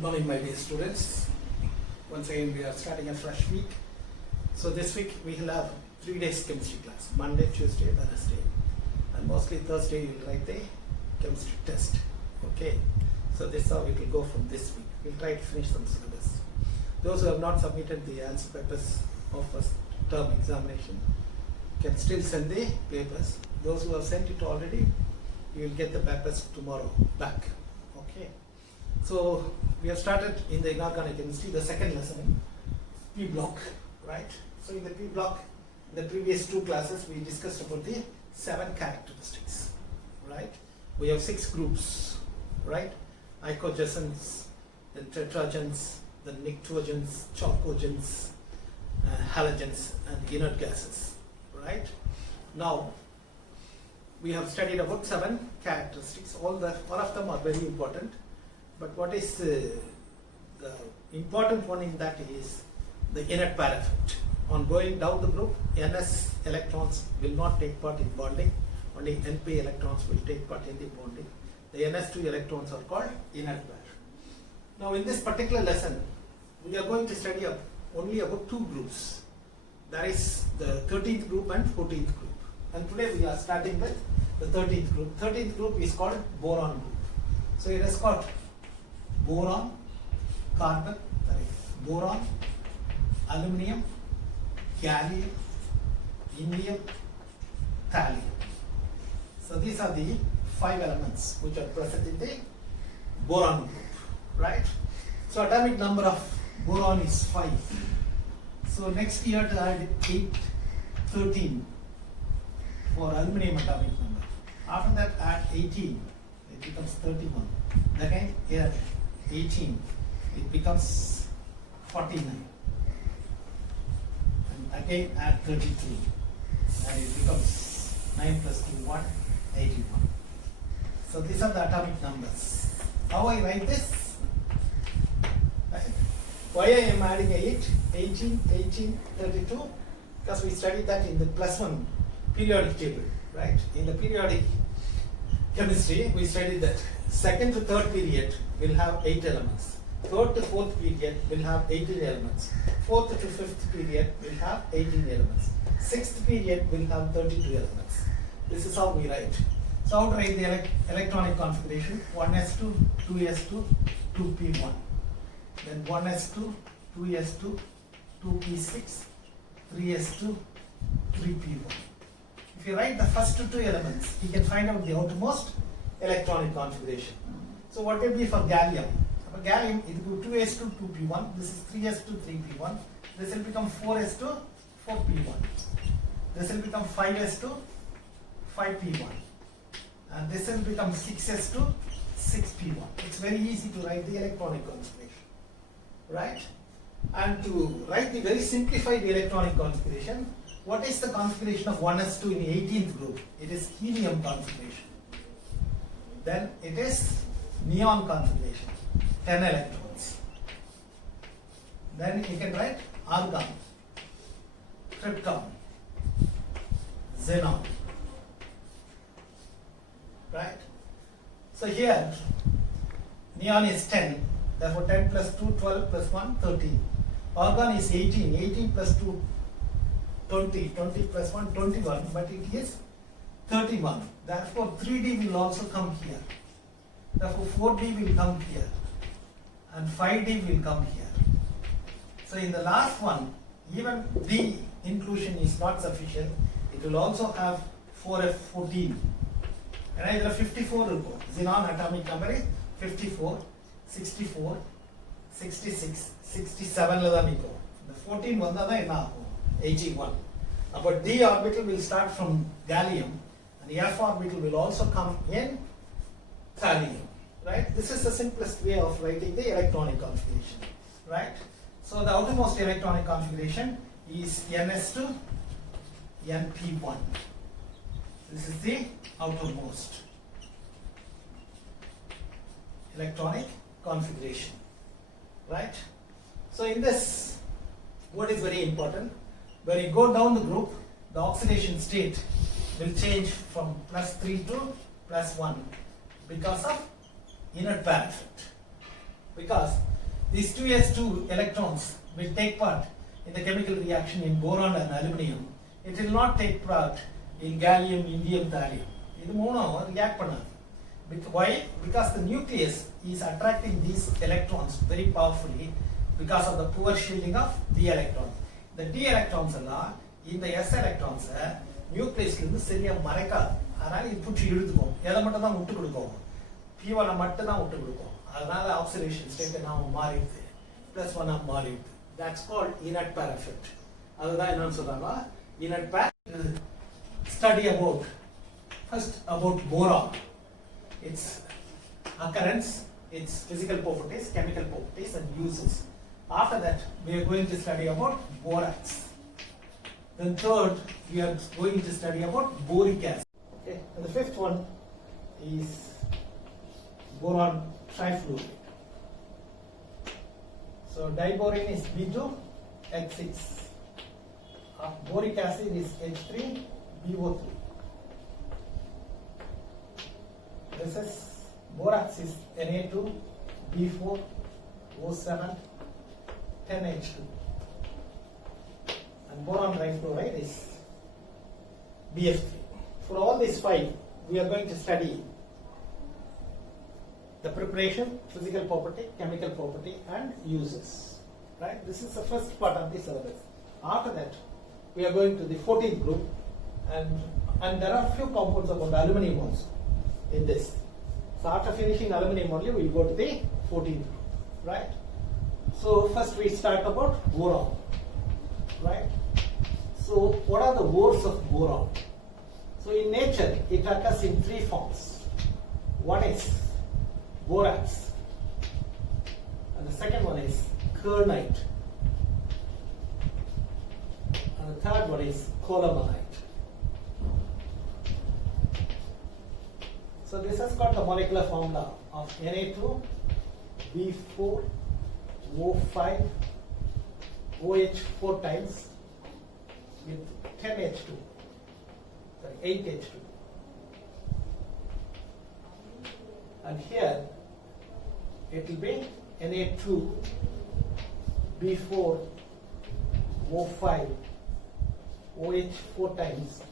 Good morning, my dear students. Once again, we are starting a fresh week. So this week we will have 3 days chemistry class: Monday, Tuesday, Thursday, and mostly Thursday you will write the chemistry test. Okay. So this is how it will go from this week. We'll try to finish some syllabus. Those who have not submitted the answer papers of first term examination can still send the papers. Those who have sent it already, you will get the papers tomorrow back. Okay. So we have started in the inorganic chemistry, the second lesson, P block, right? So in the P block, in the previous 2 classes, we discussed about the 7 characteristics, right? We have 6 groups, right? Icogesins, then tetragens, then nitrogens, chalcogens, halogens, and inert gases, right? Now, we have studied about 7 characteristics. All of them are very important. But what is the important one in that is the inert pair effect. On going down the group, Ns electrons will not take part in bonding. Only Np electrons will take part in the bonding. The Ns2 electrons are called inert pair. Now in this particular lesson, we are going to study only about 2 groups. That is the 13th group and 14th group. And today we are starting with the 13th group. 13th group is called boron group. So it is called boron, boron, aluminium, gallium, indium, thallium. So these are the 5 elements which are present in the boron group, right? So atomic number of boron is 5. So next year to add 8, 13 for aluminium atomic number. After that add 18, it becomes 31. Again here 18, it becomes 49. And again add 32, and it becomes 9 plus 2, 1, 81. So these are the atomic numbers. How I write this? Right. Why I am adding 8, 18, 18, 32? Because we studied that in the +1 periodic table, right? In the periodic chemistry, we studied that 2nd to 3rd period will have 8 elements. 3rd to 4th period will have 18 elements. 4th to 5th period will have 18 elements. 6th period will have 32 elements. This is how we write. So how to write the electronic configuration? 1s2, 2s2, 2p1. Then 1s2, 2s2, 2p6, 3s2, 3p1. If you write the first 2 elements, you can find out the outermost electronic configuration. So what will be for gallium? For gallium, it will be 2s2, 2p1. This is 3s2, 3p1. This will become 4s2, 4p1. This will become 5s2, 5p1. And this will become 6s2, 6p1. It's very easy to write the electronic configuration, right? And to write the very simplified electronic configuration, what is the configuration of 1s2 in the 18th group? It is helium configuration. Then it is neon configuration, 10 electrons. Then you can write argon, krypton, xenon. Right? So here, neon is 10, therefore 10 plus 2, 12 plus 1, 13. Argon is 18, 18 plus 2, 20, 20 plus 1, 21, but it is 31. Therefore 3D will also come here. Therefore 4D will come here. And 5D will come here. So in the last one, even D inclusion is not sufficient. It will also have 4F14. And either 54 will go. Xenon atomic number is 54, 64, 66, 67 The 14 one is 81. But D orbital will start from gallium, and the F orbital will also come in thallium. Right? This is the simplest way of writing the electronic configuration. Right? So the outermost electronic configuration is Ns2, Np1. This is the outermost electronic configuration. Right? So in this, what is very important? When you go down the group, the oxidation state will change from +3 to +1 because of inert pair effect. Because these 2s2 electrons will take part in the chemical reaction in boron and aluminum. It will not take part in gallium, indium, thallium. இது மூணும் react பண்ணாது. Why? Because the nucleus is attracting these electrons very powerfully because of the poor shielding of d electrons. The d electrons எல்லாம் இந்த s electrons நியூக்ளியஸ்ல இருந்து சரியா மறைக்காது. அதனால இது புடிச்சு இழுத்துக்கும். எதை மட்டும் தான் விட்டு கொடுக்கும். p1 மட்டும் தான் விட்டு கொடுக்கும். அதனால ஆக்சிடேஷன் ஸ்டேட் நாம மாறிடுது. +1 மாறிடுது. That's called inert pair effect. அதுதான் என்னன்னு சொல்றாங்க. Inert pair study about first about boron. Its occurrence, its physical properties, chemical properties and uses. After that, we are going to study about borax. Then third, we are going to study about boric acid. Okay. And the fifth one is boron trifluoride. So diboron is B2H6. Boric acid is H3BO3. This is borax is Na2B4O7 10H2. And boron trifluoride is BF3. For all these five, we are going to study the preparation, physical property, chemical property, and uses. Right? This is the first part of the syllabus. After that, we are going to the 14th group, and there are few compounds about aluminum also in this. So after finishing aluminum only, we will go to the 14th group. Right? So first we start about boron. Right? So what are the ores of boron? So in nature, it occurs in three forms. One is borax, and the second one is kernite, and the third one is colomanite. So this has got the molecular formula of Na2B4O5OH4 times with 10H2, sorry 8H2. And here it will be Na2B4O5OH4 times,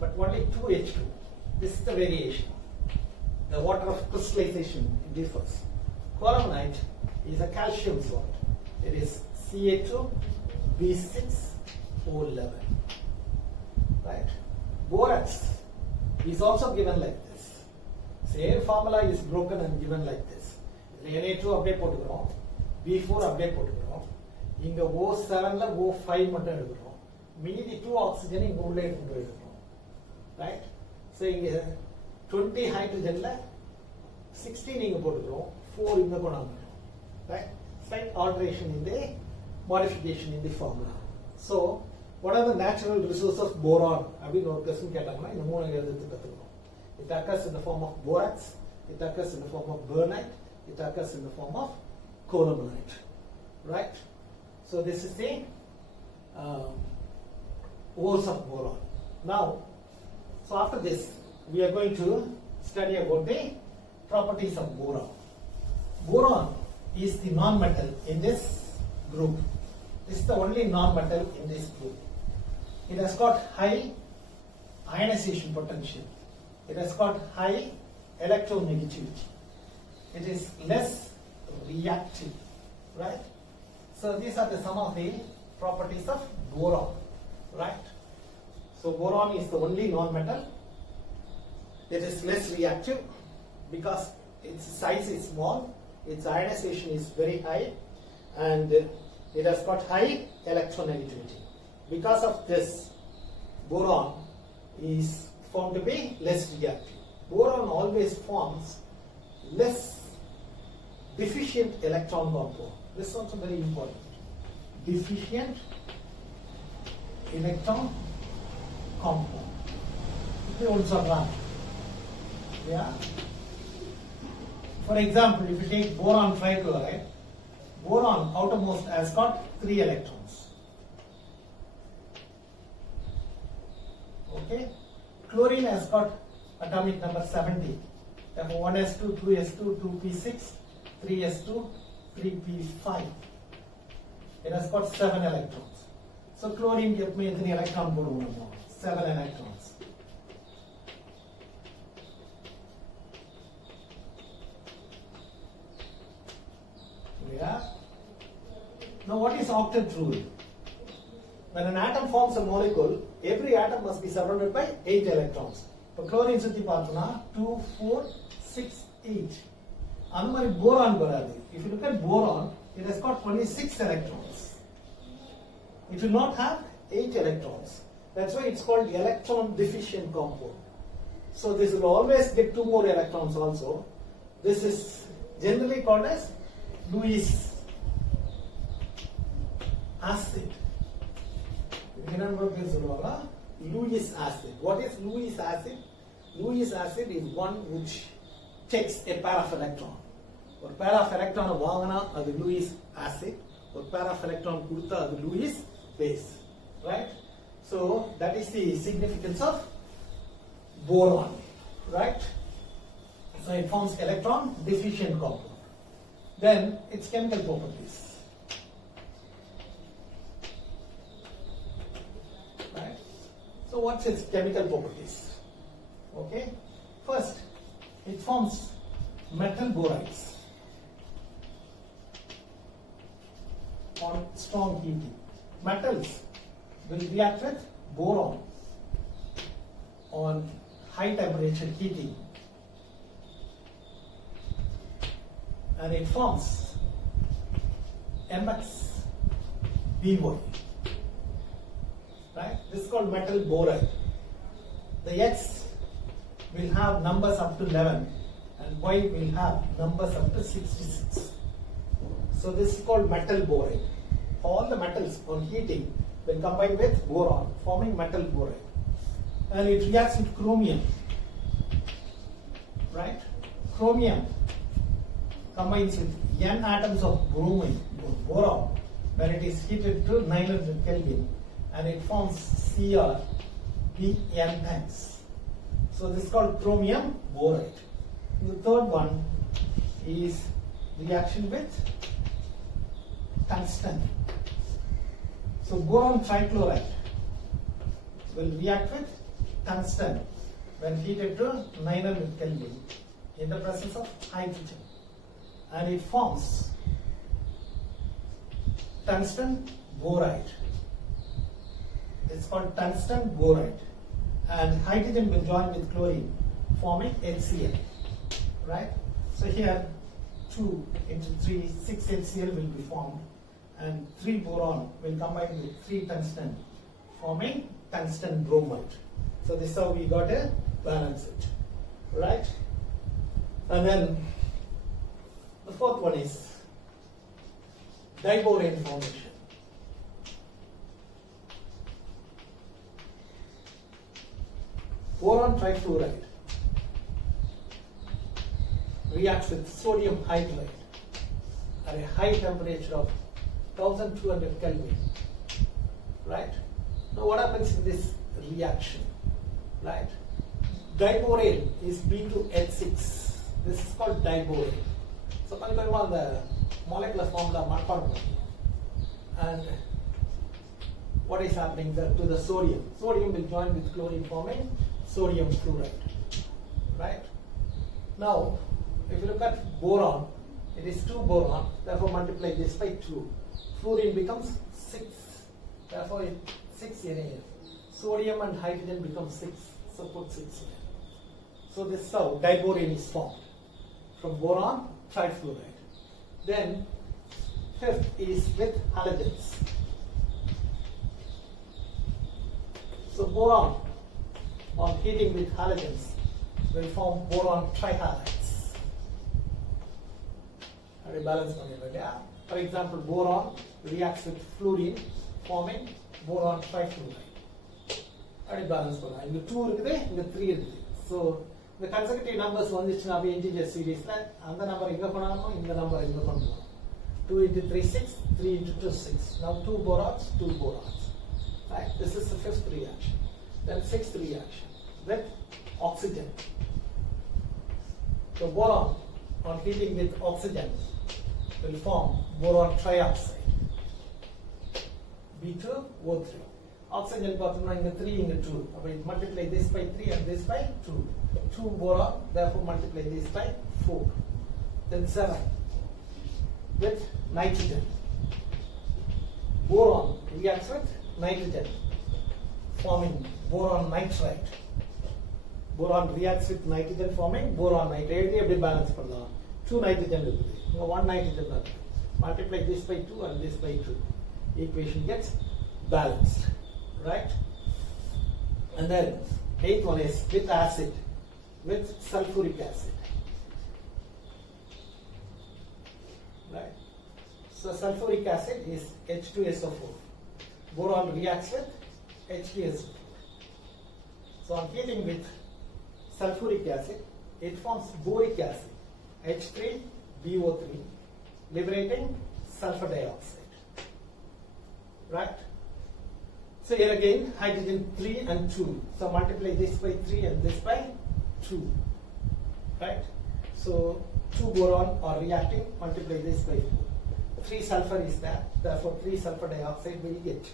but only 2H2. This is the variation. The water of crystallization differs. Colomanite is a calcium salt. It is Ca2B6O11. Right? Borax is also given like this. Same formula is broken and given like this. Na2 அப்படியே போட்டுக்கிறோம், B4 அப்படியே போட்டுக்கிறோம், இங்க O7ல O5 மட்டும் எடுக்கிறோம், மீதி 2 oxygen இங்க உள்ள எடுத்துட்டு போயிடுறோம். Right? So இங்க 20 ஹைட்ரஜன்ல 16 இங்க போட்டுக்கிறோம், 4 இங்க கொண்டாந்துறோம். Right? Slight alteration in the modification in the formula. So what are the natural resources of boron? அப்படின்னு ஒரு क्वेश्चन கேட்டாங்கன்னா இந்த மூணு எழுதுறது கத்துக்கணும். It occurs in the form of borax, it occurs in the form of burnite, it occurs in the form of colomanite. Right? So this is the ores of boron. Now, so after this, we are going to study about the properties of boron. Boron is the non-metal in this group. This is the only non-metal in this group. It has got high ionization potential. It has got high electronegativity. It is less reactive. Right? So these are some of the properties of boron. Right? So boron is the only non-metal. It is less reactive because its size is small, its ionization is very high, and it has got high electronegativity. Because of this, boron is found to be less reactive. Boron always forms less deficient electron compound. This is also very important. Deficient electron compound. They also run. Yeah. For example, if you take boron trichloride, boron outermost has got 3 electrons. Okay. Chlorine has got atomic number 70. Therefore, 1s2, 2s2, 2p6, 3s2, 3p5. It has got 7 electrons. So chlorine gives me the electron boron, 7 electrons. Yeah. Now what is octet rule? When an atom forms a molecule, every atom must be surrounded by 8 electrons. For chlorine sutti paarthona 2, 4, 6, 8. Anumari boron varadu. If you look at boron, it has got only 6 electrons. It will not have 8 electrons. That's why it's called electron deficient compound. So this will always get 2 more electrons also. This is generally called as Lewis acid. Lewis acid. What is Lewis acid? Lewis acid is one which takes a pair of electron. Or pair of electron vaangana adu Lewis acid. Or pair of electron kudutha adu Lewis base. Right? So that is the significance of boron. Right? So it forms electron deficient compound. Then its chemical properties. Right? So what's its chemical properties? Okay. First, it forms metal borides on strong heating. Metals will react with boron on high temperature heating, and it forms MXBY. Right? This is called metal boride. The X will have numbers up to 11 and Y will have numbers up to 66. So this is called metal boride. All the metals on heating will combine with boron, forming metal boride. And it reacts with chromium. Right? Chromium combines with N atoms of boron when it is heated to 900 Kelvin, and it forms Cr Bn times. So this is called chromium boride. The third one is reaction with tungsten. So boron trichloride will react with tungsten when heated to 900 Kelvin in the presence of hydrogen, and it forms tungsten boride. It's called tungsten boride, and hydrogen will join with chlorine forming HCl. Right? So here 2 into 3, 6 HCl will be formed, and 3 boron will combine with 3 tungsten forming tungsten bromide. So this is how we got a balance it. Right? And then the fourth one is diboron formation. Boron trifluoride reacts with sodium hydride at a high temperature of 1200 Kelvin. Right? Now what happens in this reaction? Right? Diboron is B2H6. This is called diboron. So the molecular formula, and what is happening there to the sodium? Sodium will join with chlorine forming sodium fluoride. Right? Now, if you look at boron, it is 2 boron, therefore multiply this by 2. Fluorine becomes 6, therefore 6 NaF. Sodium and hydrogen become 6, so put 6 here. So this is how diboron is formed from boron trifluoride. Then fifth is with halogens. So boron on heating with halogens will form boron trihalides. For example, boron reacts with fluorine forming boron trifluoride. Balance in the 2 in the 3. So the consecutive numbers on this integer series, and the number in the number in the 2 into 3 6, 3 into 2 6. Now 2 borons, 2 borons. Right? This is the 5th reaction. Then 6th reaction with oxygen. So boron on heating with oxygen will form boron trioxide. B2O3. Oxygen பார்த்தோம்னா இங்க 3 இங்க 2. அப்ப it multiply this by 3 and this by 2. 2 boron, therefore multiply this by 4. Then 7 with nitrogen. Boron reacts with nitrogen, forming boron nitride. Boron reacts with nitrogen, forming boron nitride. எப்படி balance பண்ணலாம்? 2 nitrogen இருக்குது. இங்க 1 nitrogen தான் இருக்கு. Multiply this by 2 and this by 2. Equation gets balanced, right? And then 8th one is with acid, with sulfuric acid, right? So sulfuric acid is H2SO4. Boron reacts with H2SO4. So on heating with sulfuric acid, it forms boric acid, H3BO3, liberating sulfur dioxide. Right? So here again, hydrogen 3 and 2. So multiply this by 3 and this by 2. Right? So 2 boron are reacting, multiply this by 4. 3 sulfur is there, therefore 3 sulfur dioxide will get.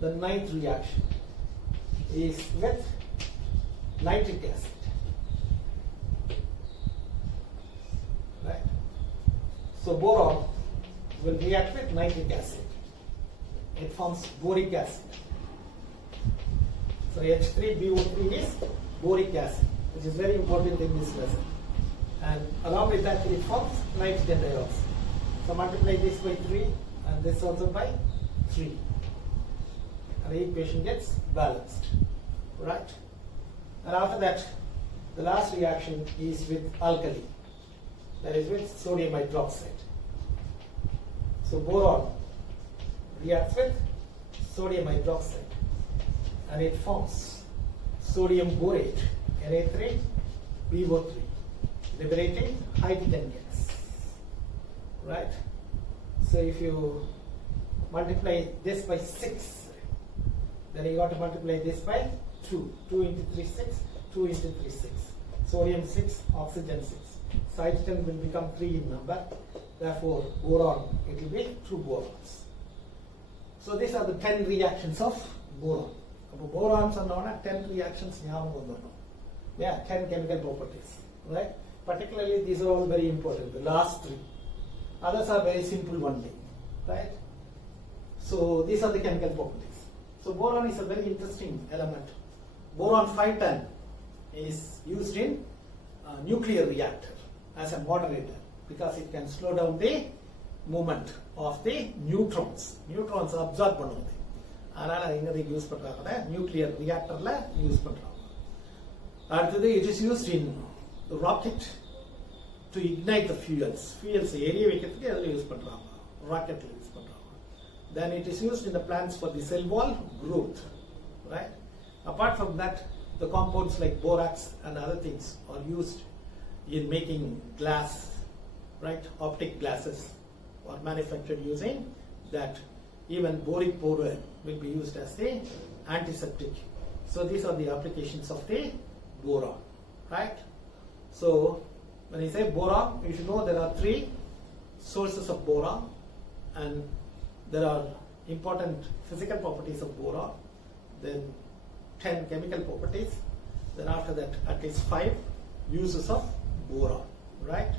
The ninth reaction is with nitric acid. Right? So boron will react with nitric acid. It forms boric acid. So H3BO3 is boric acid, which is very important in this lesson. And along with that, it forms nitrogen dioxide. So multiply this by 3 and this also by 3. And the equation gets balanced. Right? And after that, the last reaction is with alkali. That is with sodium hydroxide. So boron reacts with sodium hydroxide and it forms sodium borate, Na3BO3, liberating hydrogen gas. Right? So if you multiply this by 6, then you got to multiply this by 2. 2 into 3, 6. 2 into 3, 6. Sodium 6, oxygen 6. So hydrogen will become 3 in number. Therefore, boron, it will be 2 borons. So these are the 10 reactions of boron. Borons are known as 10 reactions. Yeah, 10 chemical properties. Right? Particularly, these are all very important. The last 3. Others are very simple only. Right? So these are the chemical properties. So boron is a very interesting element. Boron 510 is used in a nuclear reactor as a moderator because it can slow down the movement of the neutrons. Neutrons absorb பண்ணுவது. அதனால இங்க use பண்றாங்க nuclear ரியாக்டர்ல use பண்றாங்க. அடுத்தது it is used in rocket to ignite the fuels. Fuels எரிய வைக்கிறதுக்கு அதுல use பண்றாங்க. ராக்கெட்ல யூஸ் பண்றாங்க. Then it is used in the plants for the cell wall growth. Right? Apart from that, the compounds like borax and other things are used in making glass, right? Optic glasses are manufactured using that. Even boric powder will be used as the antiseptic. So these are the applications of the boron, right? So when you say boron, you should know there are 3 sources of boron and there are important physical properties of boron, then 10 chemical properties, then after that at least 5 uses of boron, right?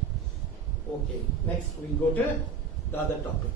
Okay, next we go to the other topic.